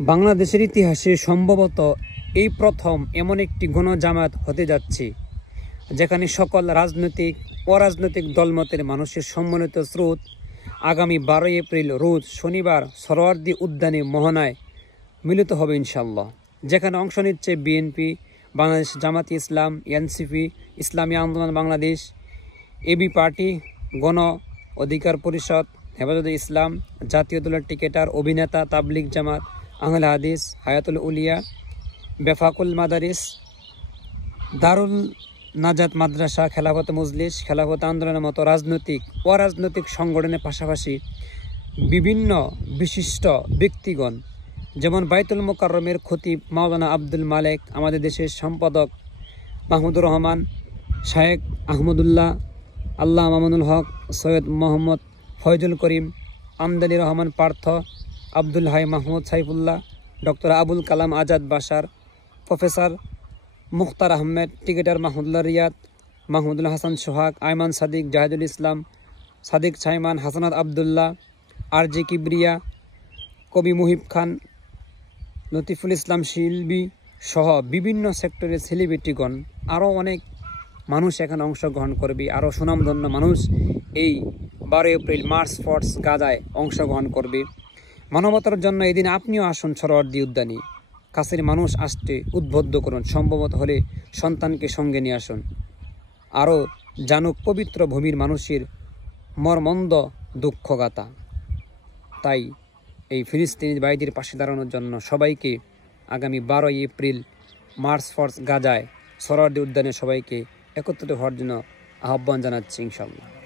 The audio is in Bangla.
বাংলাদেশের ইতিহাসে সম্ভবত এই প্রথম এমন একটি গণজামায়াত হতে যাচ্ছে যেখানে সকল রাজনৈতিক অরাজনৈতিক দলমতের মানুষের সম্মিলিত স্রোত আগামী 12 এপ্রিল রোজ শনিবার সরোয়ার্দী উদ্যানে মোহনায় মিলিত হবে ইনশাআল্লাহ। যেখানে অংশ নিচ্ছে বিএনপি, বাংলাদেশ জামাতে ইসলাম, এনসিপি, ইসলামী আন্দোলন বাংলাদেশ, এবি পার্টি, গণ অধিকার পরিষদ, হেফাজতে ইসলাম, জাতীয় দলের টিকেটার, অভিনেতা, তাবলিগ জামাত, আহলে হাদিস, হায়াতুল উলিয়া, বেফাকুল মাদারিস, দারুল নাজাত মাদ্রাসা, খেলাফত মজলিস, খেলাফত আন্দোলনের মতো রাজনৈতিক অরাজনৈতিক সংগঠনের পাশাপাশি বিভিন্ন বিশিষ্ট ব্যক্তিগণ যেমন বাইতুল মোকাররমের খতিব মাওলানা আব্দুল মালেক, আমাদের দেশের সম্পাদক মাহমুদুর রহমান, শায়েখ আহমদুল্লাহ, আল্লাহ মামুনুল হক, সৈয়দ মোহাম্মদ ফয়জুল করিম, আমদানি রহমান পার্থ, আব্দুল হাই মাহমুদ সাইফুল্লাহ, ডক্টর আবুল কালাম আজাদ বাসার, প্রফেসর মুখতার আহমেদ, টিকেটার মাহমুদুল্লাহ রিয়াদ, মাহমুদুল হাসান সোহাগ, আয়মান সাদিক, জাহিদুল ইসলাম, সাদিক ছাইমান, হাসানাত আবদুল্লাহ, আরজি কিবরিয়া, কবি মুহিব খান, লতিফুল ইসলাম শিল্পী সহ বিভিন্ন সেক্টরের সেলিব্রিটিগণ আরও অনেক মানুষ এখানে অংশগ্রহণ করবে। আরও সুনামধন্য মানুষ এই 12 এপ্রিল মার্চ ফোর্স গাজায় অংশগ্রহণ করবে। মানবতার জন্য এদিন আপনিও আসুন সরোয়ার্দী উদ্যানে। কাছের মানুষ আসতে উদ্বুদ্ধ করুন, সম্ভবত হলে সন্তানকে সঙ্গে নিয়ে আসুন। আরও জানুক পবিত্র ভূমির মানুষের মর্মন্দ দুঃখগাথা। তাই এই ফিলিস্তিনি ভাইদের পাশে দাঁড়ানোর জন্য সবাইকে আগামী 12 এপ্রিল মার্চ ফোর্স গাজায় সরোয়ার্দী উদ্যানে সবাইকে একত্রিত হওয়ার জন্য আহ্বান জানাচ্ছি ইনশাআল্লাহ।